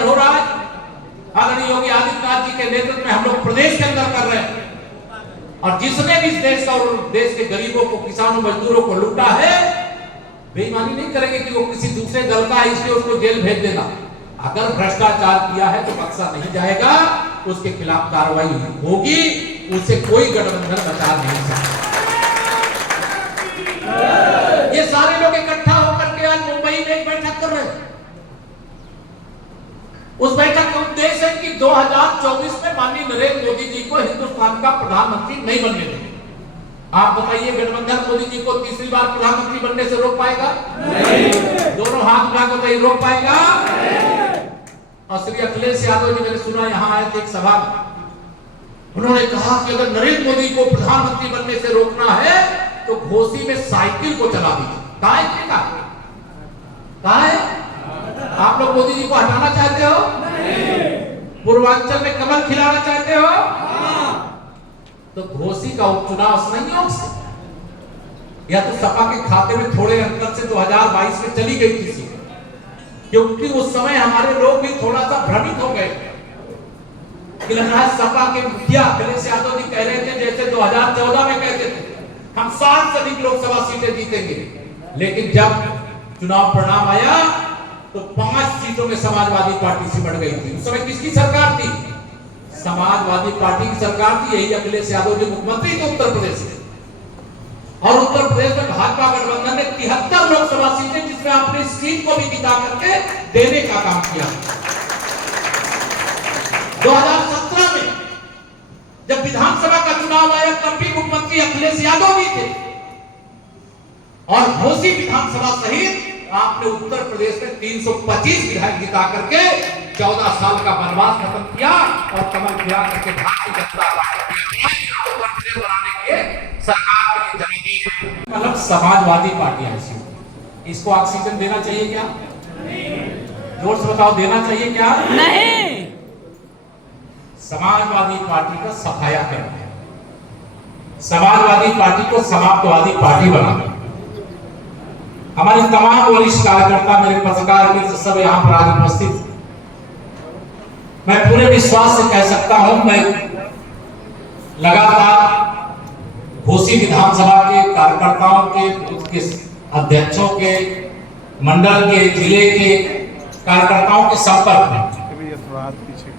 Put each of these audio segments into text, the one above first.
अंदर हो रहा है, आदरणीय योगी आदित्यनाथ जी के नेतृत्व में हम लोग प्रदेश के अंदर कर रहे हैं। और जिसने भी इस देश का और देश के गरीबों को, किसानों, मजदूरों को लूटा है, बेईमानी नहीं करेंगे कि वो किसी दूसरे दल का है इसलिए उसको जेल भेज देना। अगर भ्रष्टाचार किया है तो बख्शा नहीं जाएगा, उसके खिलाफ कार्रवाई होगी, उसे कोई गठबंधन बचा नहीं सकता। ये सारे लोग इकट्ठा होकर के आज मुंबई में एक बैठक कर रहे हैं। उस बैठक का उद्देश्य है कि 2024 में माननीय नरेंद्र मोदी जी को हिंदुस्तान का प्रधानमंत्री नहीं बनने देंगे। आप बताइए, गठबंधन मोदी जी को तीसरी बार प्रधानमंत्री बनने से रोक पाएगा? नहीं। दोनों हाथ उठा कर रोक पाएगा? और श्री अखिलेश यादव जी, मैंने सुना यहाँ आए थे एक सभा में, उन्होंने कहा कि अगर नरेंद्र मोदी को प्रधानमंत्री बनने से रोकना है तो घोसी में साइकिल को चला दीजिए। कहा है? आप लोग मोदी जी को हटाना चाहते हो? नहीं। पूर्वांचल में कमल खिलाना चाहते हो? तो घोसी का उपचुनाव नहीं हो सकता। या तो सपा के खाते में थोड़े अंतर से 2022 में चली गई थी सीट, क्योंकि उस समय हमारे लोग भी थोड़ा सा भ्रमित हो गए कि लग रहा है सपा के मुखिया अखिलेश यादव जी कह रहे थे जैसे 2014 में कहते थे हम 60 से अधिक लोकसभा सीटें जीतेंगे। लेकिन जब चुनाव परिणाम आया तो 5 सीटों में समाजवादी पार्टी सिमट गई थी। उस समय किसकी सरकार थी? समाजवादी पार्टी की सरकार थी। यही अखिलेश यादव जी मुख्यमंत्री थे उत्तर प्रदेश में, और उत्तर प्रदेश में भाजपा गठबंधन ने 73 लोकसभा सीटें, जिसमें अपनी सीट को भी जिता करके देने का काम किया। 2017 में जब विधानसभा का चुनाव आया तब भी मुख्यमंत्री अखिलेश यादव जी थे, और घोसी विधानसभा सहित आपने उत्तर प्रदेश में 325 विधायक जिता करके 14 साल का वनवास खत्म किया और कमल खिला करके भारतीय जनता पार्टी बनाने के लिए सरकार को जमीन दी। मतलब समाजवादी पार्टियां ऐसी, इसको ऑक्सीजन देना चाहिए क्या? जोर से बताओ, देना चाहिए क्या? नहीं। समाजवादी पार्टी का सफाया करना है, समाजवादी पार्टी को समाप्तवादी पार्टी बनाना। हमारे तमाम वरिष्ठ कार्यकर्ता, मेरे पत्रकार मित्र सब यहाँ पर आज उपस्थित, मैं पूरे विश्वास से कह सकता हूं, मैं लगातार घोसी विधानसभा के कार्यकर्ताओं के, बूथ के अध्यक्षों के, मंडल के, जिले के कार्यकर्ताओं के संपर्क में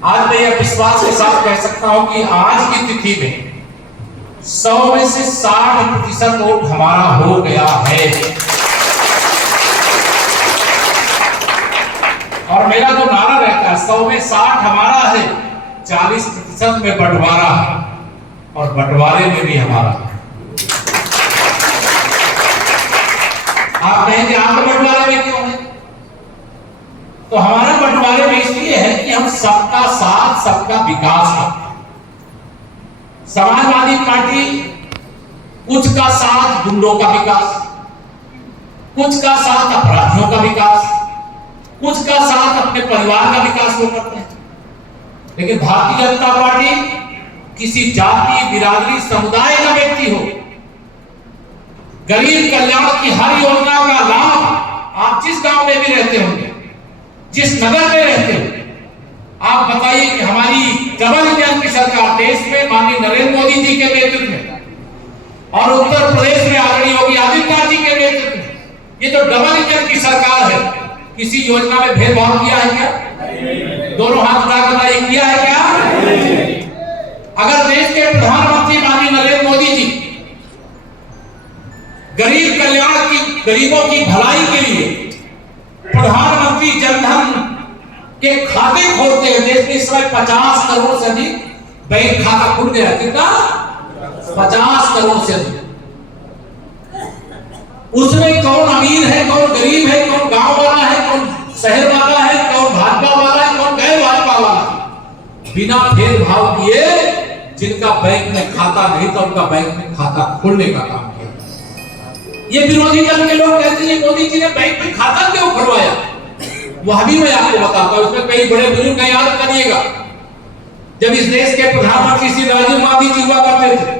आज मैं यह विश्वास के साथ कह सकता हूं कि आज की तिथि में 100 में से 60% वोट हमारा हो गया है। और मेरा जो नारा रहता है 100 में 60 हमारा है, 40% में बंटवारा है, और बंटवारे में भी हमारा है। आप कहेंगे आप बंटवारे में क्यों है? तो हमारा बंटवारे में इसलिए है कि हम सबका साथ सबका विकास करते हैं। समाजवादी पार्टी कुछ का साथ गुंडों का विकास, कुछ का साथ अपराधियों का विकास, कुछ का साथ अपने परिवार का विकास वो करते हैं। लेकिन भारतीय जनता पार्टी किसी जाति, बिरादरी, समुदाय का व्यक्ति हो, गरीब कल्याण की हर योजना का लाभ आप जिस गांव में भी रहते होंगे, जिस नगर में रहते हो, आप बताइए कि हमारी डबल इंजन की सरकार देश में माननीय नरेंद्र मोदी जी के नेतृत्व में और उत्तर प्रदेश में आदरणीय योगी आदित्यनाथ जी के नेतृत्व में, ये तो डबल इंजन की सरकार है। किसी योजना में भेदभाव किया है क्या? दोनों हाथ उठाकर बताइए, किया है क्या? अगर देश के प्रधानमंत्री माननीय नरेंद्र मोदी जी गरीब कल्याण की, गरीबों की भलाई के लिए प्रधानमंत्री जनधन के खाते खोलते हैं, देश में इस समय 50 करोड़ से अधिक बैंक खाता खुल गया। कितना? 50 करोड़ से अधिक। उसमें कौन अमीर है, कौन गरीब है, कौन गांव वाला है, कौन शहर वाला है, कौन भाजपा वाला है, कौन गैर भाजपा वाला है, बिना भेदभाव किए जिनका बैंक में खाता नहीं था उनका बैंक में खाता खोलने का काम किया। ये विरोधी दल के लोग कहते हैं मोदी जी ने बैंक में खाता क्यों खुलवाया? वह भी मैं आपको बताता हूं, इसमें कई बड़े बुजुर्ग का याद करिएगा। जब इस देश के प्रधानमंत्री श्री राजीव गांधी जी हुआ करते थे,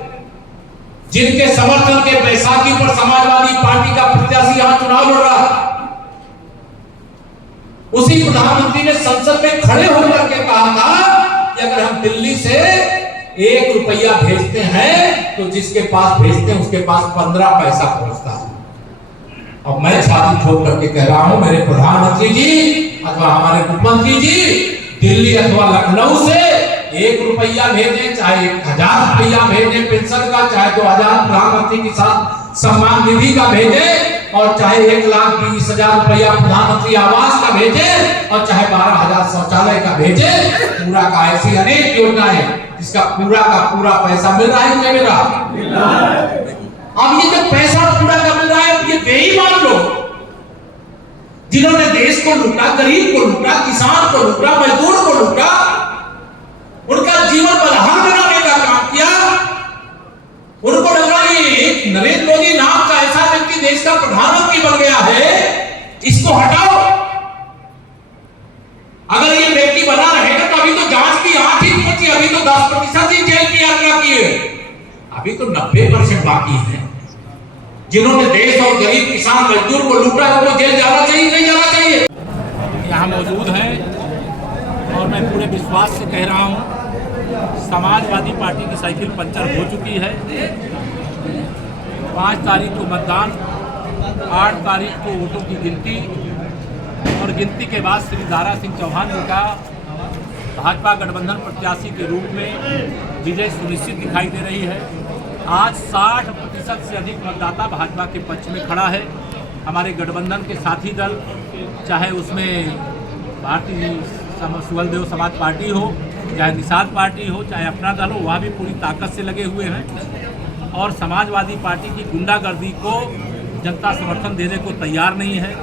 जिनके समर्थन के बैसाखी पर समाजवादी पार्टी का प्रत्याशी यहां चुनाव लड़ रहा है, उसी प्रधानमंत्री ने संसद में खड़े होकर के कहा था कि अगर हम दिल्ली से 1 रुपया भेजते हैं तो जिसके पास भेजते हैं उसके पास 15 पैसा पहुंचता है। अब मैं छाती ठोक करके कह रहा हूं, मेरे प्रधानमंत्री जी अथवा हमारे मुख्यमंत्री जी, दिल्ली अथवा लखनऊ से 1 रुपया भेजें, चाहे 1000 रुपया भेजें पेंशन का, चाहे 2000 प्रधानमंत्री किसान सम्मान निधि का भेजें, और चाहे 1,20,000 रुपया प्रधानमंत्री आवास का भेजें, और चाहे 12,000 शौचालय का भेजें, पूरा का ऐसी अनेक योजनाएं जिसका पूरा का पूरा पैसा मिल रहा है नहीं मिल रहा। अब ये जो पैसा पूरा का मिल रहा है, ये बेईमान लोग जिन्होंने देश को लूटा, गरीब को लूटा, किसान को लूटा, मजदूर को लूटा, उनका जीवन बदहाल बनाने का काम किया, उनको लगा ये नरेंद्र मोदी नाम का ऐसा व्यक्ति देश का प्रधानमंत्री बन गया है, इसको हटाओ। अगर ये व्यक्ति बना रहेगा तो अभी तो जांच की आंख ही पहुंची, अभी तो 10% ही जेल की यात्रा की है, अभी तो 90% बाकी है। जिन्होंने देश और गरीब किसान मजदूर को लूटा है उनको जेल जाना चाहिए, नहीं जाना चाहिए। यहाँ मौजूद हैं और मैं पूरे विश्वास से कह रहा हूँ, समाजवादी पार्टी की साइकिल पंचर हो चुकी है। 5 तारीख को मतदान, 8 तारीख को वोटों की गिनती, और गिनती के बाद श्री दारा सिंह चौहान जी का भाजपा गठबंधन प्रत्याशी के रूप में विजय सुनिश्चित दिखाई दे रही है। आज 60% से अधिक मतदाता भाजपा के पक्ष में खड़ा है। हमारे गठबंधन के साथी दल, चाहे उसमें भारतीय सुहलदेव समाज पार्टी हो, चाहे निषाद पार्टी हो, चाहे अपना दल हो, वह भी पूरी ताकत से लगे हुए हैं। और समाजवादी पार्टी की गुंडागर्दी को जनता समर्थन देने को तैयार नहीं है।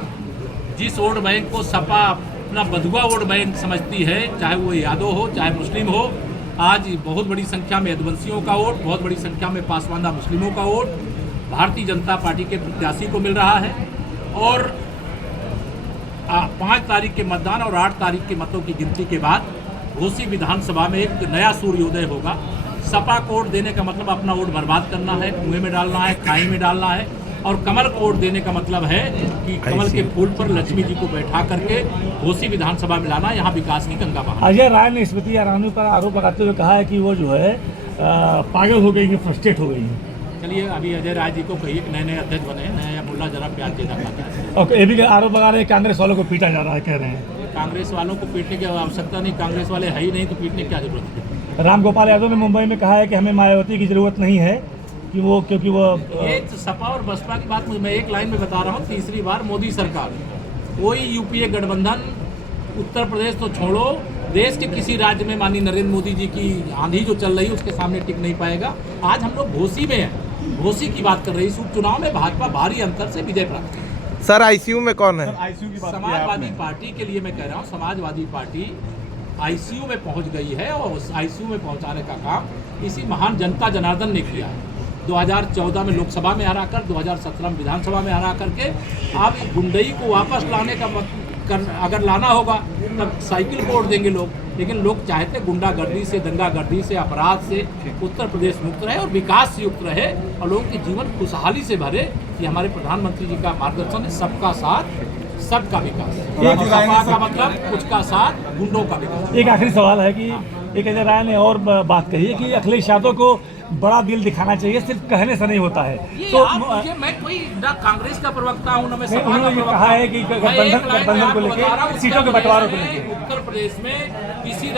जिस वोट बैंक को सपा अपना बदुआ वोट बैंक समझती है, चाहे वो यादव हो, चाहे मुस्लिम हो, आज बहुत बड़ी संख्या में यदुवंशियों का वोट, बहुत बड़ी संख्या में पासवानदा मुस्लिमों का वोट भारतीय जनता पार्टी के प्रत्याशी को मिल रहा है। और 5 तारीख के मतदान और 8 तारीख के मतों की गिनती के बाद घोसी विधानसभा में एक नया सूर्योदय होगा। सपा को वोट देने का मतलब अपना वोट बर्बाद करना है, कुएं में डालना है, खाई में डालना है। और कमल को वोट देने का मतलब है कि कमल के फूल पर लक्ष्मी जी को बैठा करके घोसी विधानसभा में लाना, यहाँ विकास की गंगा बहाना। अजय राय ने स्मृति ईरानी पर आरोप लगाते हुए कहा है कि वो जो है पागल हो गई है, फ्रस्ट्रेट हो गई है। चलिए अभी अजय राय जी को कहिए कि नए अध्यक्ष बने हैं, नया मुल्ला जरा प्यार देना पाता है। और ये भी आरोप लगा रहे हैं कांग्रेस वालों को पीटा जा रहा है, कह रहे हैं। कांग्रेस वालों को पीटने की आवश्यकता नहीं, कांग्रेस वाले है ही नहीं तो पीटने की क्या जरूरत है। रामगोपाल यादव ने मुंबई में कहा है कि हमें मायावती की जरूरत नहीं है, कि वो क्योंकि वो ये सपा और बसपा की बात मैं एक लाइन में बता रहा हूँ। तीसरी बार मोदी सरकार, कोई यूपीए गठबंधन, उत्तर प्रदेश तो छोड़ो, देश के किसी राज्य में माननीय नरेंद्र मोदी जी की आंधी जो चल रही है उसके सामने टिक नहीं पाएगा। आज हम लोग घोसी में हैं, घोसी की बात कर रही है। उपचुनाव में भाजपा भारी अंतर से विजय प्राप्त की। सर आईसीयू में कौन है? आईसीयू की बात समाजवादी पार्टी के लिए मैं कह रहा हूँ, समाजवादी पार्टी आईसीयू में पहुँच गई है और उस आईसीयू में पहुँचाने का काम इसी महान जनता जनार्दन ने किया है। 2014 में लोकसभा में हरा कर, 2017 में विधानसभा में हरा करके आप गुंडई को वापस लाने का अगर लाना होगा तब साइकिल को वोट देंगे लोग। लेकिन लोग चाहते गुंडागर्दी से, दंगागर्दी से, अपराध से उत्तर प्रदेश मुक्त रहे और विकास से युक्त रहे और लोगों के जीवन खुशहाली से भरे। ये हमारे प्रधानमंत्री जी का मार्गदर्शन है, सबका साथ सबका विकास। सपा का मतलब कुछ का साथ, गुंडों का विकास। एक आखिरी सवाल है कि एक अजय राय ने और बात कही है कि अखिलेश यादव को बड़ा दिल दिखाना चाहिए, सिर्फ कहने से नहीं होता है। तो मैं कोई ना कांग्रेस का प्रवक्ता हूं ना मैं सपा का प्रवक्ता। कहा है कि गठबंधन को लेकर, सीटों के बंटवारे को लेकर उत्तर प्रदेश में किसी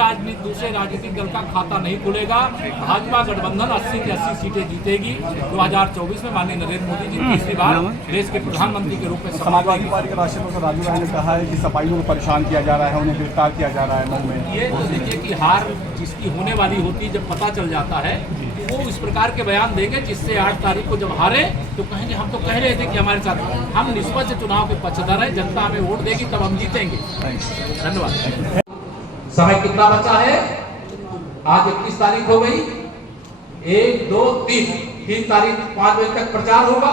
दूसरे राजनीतिक दल का खाता नहीं खुलेगा। भाजपा गठबंधन 80 की 80 सीटें जीतेगी। 2024 में माननीय नरेंद्र मोदी जी तीसरी बार देश के प्रधानमंत्री के रूप में। समाजवादी पार्टी के राष्ट्रीय अध्यक्ष राजू राय ने कहा है कि सपाइयों को परेशान किया जा रहा है, उन्हें गिरफ्तार किया जा रहा है मऊ में। ये तो देखिए कि हार जिसकी होने वाली होती है, जब पता चल जाता है वो इस प्रकार के बयान देंगे जिससे 8 तारीख को जब हारे तो कहेंगे हम तो कह रहे थे कि हमारे साथ, हम निष्पक्ष चुनाव के पक्षधर हैं, जनता हमें वोट देगी तब हम जीतेंगे। धन्यवाद। समय कितना बचा है? आज 21 तारीख हो गई, 1, 2, 3 तारीख 5 बजे तक प्रचार होगा।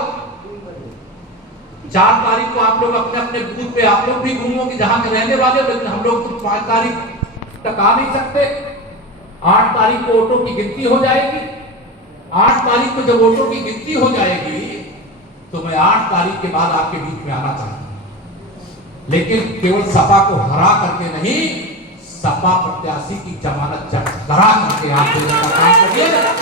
4 तारीख को आप लोग अपने अपने बूथ पे आप लोग भी घूमोगे जहां के रहने वाले, लेकिन हम लोग तो 5 तारीख तक आ नहीं सकते। 8 तारीख को वोटों की गिनती हो जाएगी। 8 तारीख को जब वोटों की गिनती हो जाएगी तो मैं 8 तारीख के बाद आपके बीच में आना चाहता हूं। लेकिन केवल सपा को हरा करके नहीं, सपा प्रत्याशी की जमानत करा करके आप देने का काम करिए।